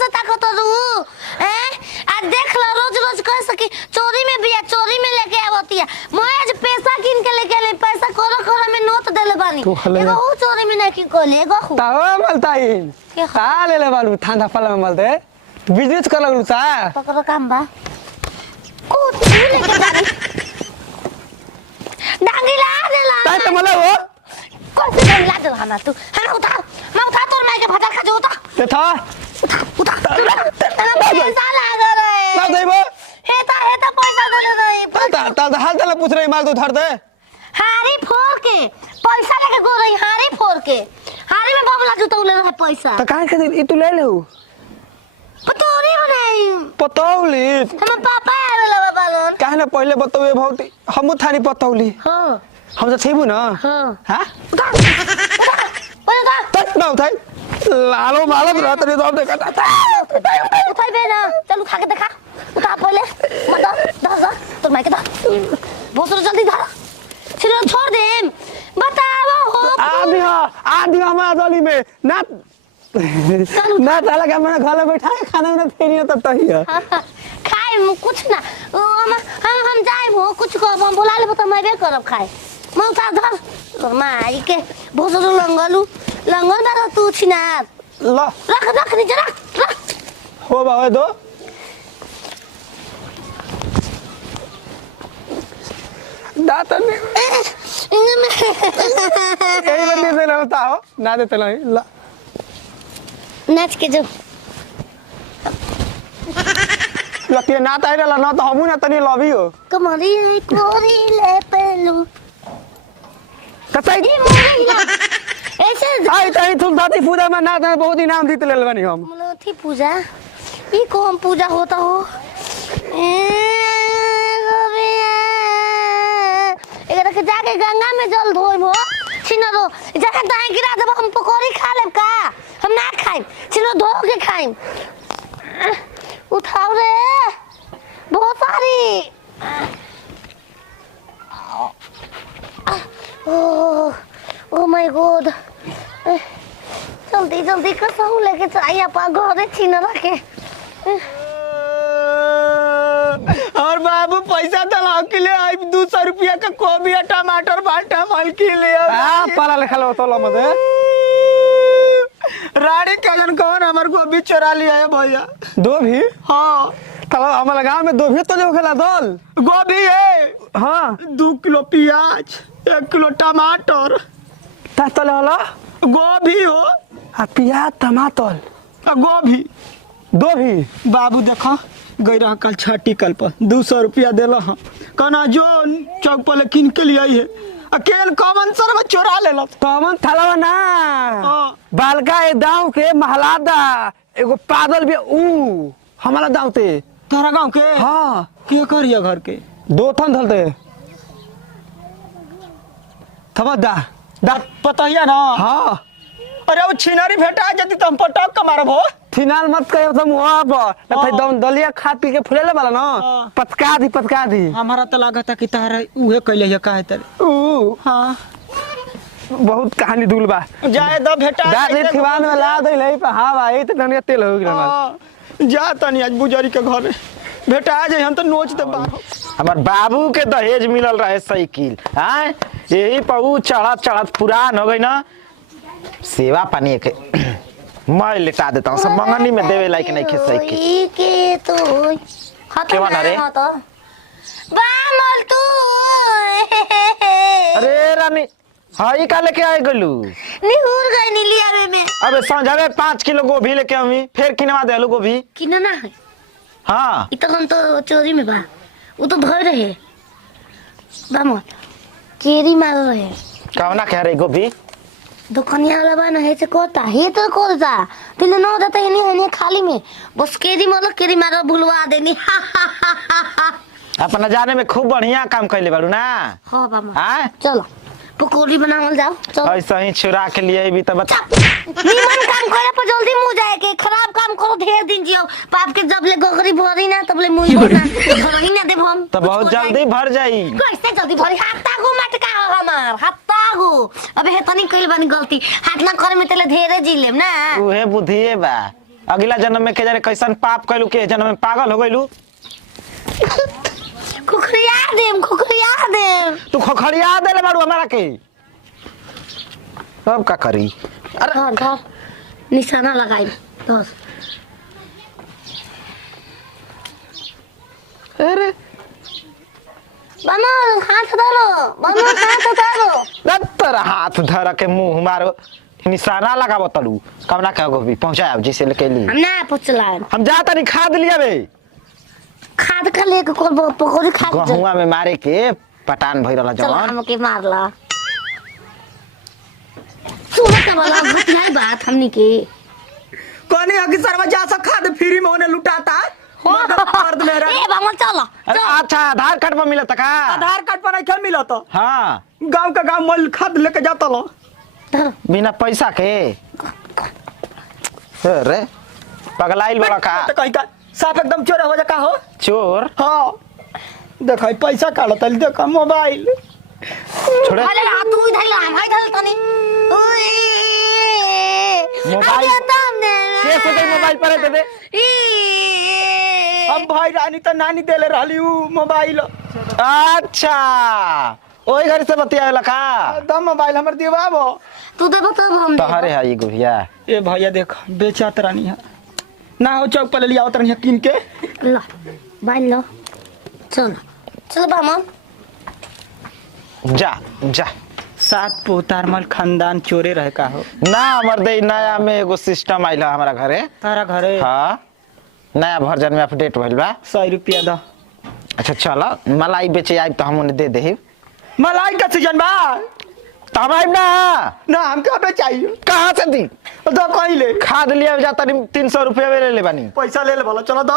से ताकत रू हैं आज देख लो रोज रोज कह सकी चोरी में बिया चोरी में लेके आवती है मैं आज पैसा किन के लेके ले पैसा कोरो कोरो में नोट देले बानी एगो ऊ चोरी में नहीं कोले एगो हु ताओ मलताइन का ले ले बालू थांदा फल में मलते बिजनेस कर लगलू सा पकड़ो काम बा को तू लेके जानी डांगी ला देला ताई त मला हो कौन सी डांगी ला देला हना तू हना उठा मैं उठा तोर माई के भजर खा जो उठा ते था उठा पैसा लाग रे ना देबो हेता पैसा दे रे ता हाल तले पूछ रही माल तो धर दे हारी फोड़ के पैसा लेके गो रही हारी फोड़ के हारी में बाबूला जूता उले रहा पैसा त काहे के ई तू ले ले पतोरी बनाई पतौली हम पापा आवेला बाबालोन काहे ना पहले बतौए भौती हमु थानी पतौली हां हम त छेबु न हां हां उठा उठा तक ना उठाई लालो मालम रात रे दब देखा उठाई बे ना चल उठा के देखा उठा पहले मत दस तो मैं के दा बहुत जल्दी धर चलो छोड़ दे बताओ हो आधी हमारा गली में ना ना ताला का मैंने घर में बैठा के खाना में फेरियो तब तही है खाए कुछ ना हम जाए हो कुछ को हम बुला ले तो मैं बे करब खाए मैं उठा धर माई के बहुत लंगल ना तू छिना ला रख नीचे रख हो बा दो दाता ने यही बंदी से लगता हो ना देते नहीं ला नाच के जो लतिया ना ताई ला ना तो हमू ना तनी लवी हो कमरी कोरी ले पेलू कतई ऐसे आई ताई तुम दादी पूजा में ना बहुत इनाम जीत ले बनी हम थी पूजा ई को हम पूजा होता हो एकरा के जाके गंगा में जल धोइबो छिनरो जहां तहां गिरा देबो हम पकौड़ी खा लेब का हम ना खाइब छिनो धो के खाइब उठाओ रे बहुत सारी ओ माय गॉड जल्दी कसहु लेके चाहिए अपा घरे छिनरा के और बाबू पैसा दलाओ के लिए आई 200 रुपया का गोभी टमाटर बाटा माल के लिए हां पला लिखल हो तो मते रानी कजन कौन हमर गोभी चोरा लिया है भैया दो भी हां तब हमारे गांव में दो भी तो जो खेला दल गोभी है हां 2 किलो प्याज 1 किलो टमाटर तले होला गोभी हो आ प्याज टमाटर आ गोभी दो भी बाबू देखा गई रहा कल छठी कल पर 200 रुपया दिल हाँ कहना जो चौक पर किन के लिए है अकेले कॉमन सर में चोरा ले लो कॉमन थलवा ना बालका ए दाव के महलादा एगो पागल भी ऊ हमारा दाव ते तारा गांव के हां के करिया घर के दो थन धलते थमदा दा पता है ना हां अरे वो छिनारी भेटा जति तुम पटक के मारबो फिनाल मत कहियो तुम अब न दम दलिया खा पी के फुलेले वाला ना पटका दी हमारा तो लागत है कि तारा उहे कइले है काहे तरे ऊ हां बहुत कहानी दूल बा जाए द भेटा दादी खिवान में ला दे ले पे हां भाई त दनिया तेल हो गेल जा तनी आज बुजारी के घर भेटा जे हम तो नोच दे हमार बाबू के दहेज मिलल रहे साइकिल हैं यही पऊ चढ़ा पुरान हो गई ना सेवा पानी के मैं लेटा देता हूँ सब मंगनी में देवे लायक नहीं खे साइकिल के तो केवा ना रे बामल तू अरे रानी हाई का लेके आए गलू निहुर गई नीलिया में अबे समझावे 5 किलो गोभी लेके आवी फिर किनवा देलू गोभी किना ना है हां इ तो हम तो चोरी में बा वो तो भर रहे बामल केरी मार रहे कवना कह रही गोभी दुकानिया वाला बा ना है से कोता हे तो कोता तिले न देता है नहीं खाली में बस केरी मतलब केरी मारो भुलवा देनी अपना जाने में खूब बढ़िया काम कैले बारू ना हां बामा हां चलो पकौड़ी बनावल जाओ चलो ऐसा ही चुरा के लिए भी तो बता निमन काम करे पर जल्दी मुंह जाए के खराब काम करो ढेर दिन जियो पाप के जब ले गोगरी भरी ना तब ले मुंह ना भरी ना देब हम तो बहुत जल्दी भर जाई कैसे जल्दी भरी हाथ गो मटका हो हमार हाथ गो अबे हे तनी कइल बानी गलती हाथ ना करे में तले ढेरे जी लेम ना उहे बुद्धिए बा अगला जन्म में के जाने कैसन पाप कैलू के जन्म में पागल हो गइलू। खुखरिया देम तू खखड़िया देले बाड़ू हमारा के। अब का करी। अरे धर निशाना लगाई बस। अरे बनो हाथ धरो नत्तर हाथ धर के मुंह मारो निशाना लगाबो तलू कमना के गोभी पहुंचाए जिसे लेके ली। हम ना पुछला हम जाता नहीं खाद लिया बे। खाद का लेके पकोड़ी खा गहुआ में मारे के पटान भई रहला चल जवान। हमके मारला सुबह का वाला भतियाई बात हमनी के कोनी हकी सरवा जा सा खाद फ्री में होने लुटाता मर्द मेरा। ए बामन चल अरे अच्छा आधार कार्ड में मिलता का। आधार कार्ड पर नहीं मिला तो हाँ गांव का गांव मल खाद लेके जाता लो बिना पैसा के। अरे पगलाइल बड़ा का तो कहीं का साफ एकदम चोर हो जा का हो चोर। हाँ देखो पैसा काढ़ता देखो मोबाइल छोड़े अरे तू इधर ला हम इधर तनी मोबाइल के से दे मोबाइल पर दे दे। हम भाई रानी तो नानी देले रहली उ मोबाइल। अच्छा ओई घर से बतियावेला का। दम मोबाइल हमर दिवाबो तू दे बता हम तहरे है ये गुड़िया। ए भैया देख बेचात रानी है ना हो चौक पर ले लिया उतर किन के ला बांध लो चल चल बामन जा जा सात पोतार मल खानदान चोरे रहे का हो ना मर्दे नया में एगो सिस्टम आइल है हमारा घरे। तारा घरे हाँ नया वर्जन में अपडेट भइल बा। 100 रुपया दा। अच्छा चलो मलाई बेचे आइब तो हम उन्हें दे दे। मलाई का सीजन बा तो हम आइब ना हम क्या बेचाइयो कहाँ से दी दो कहीं ले खाद लिया जाता 300 रुपया ले ले बानी। पैसा ले ले बोलो चलो दो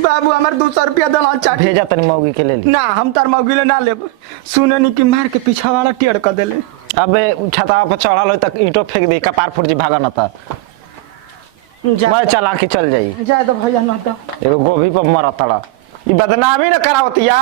बाबू हमार 200 रुपया दला चाट भेजा तनी मौगी के ले ली। ना हम तार मौगिले ना लेब सुने नी कि मार के पीछा वाला टेढ़ कर देले। अबे छता पर चढ़ल हो तक ईंटो फेंक दे कपार फुट जी भागा ना था मैं चला के चल जाई। जाए तो भैया ना दो एगो गोभी पर मरा तड़ा ई बदनामी न करावतिया।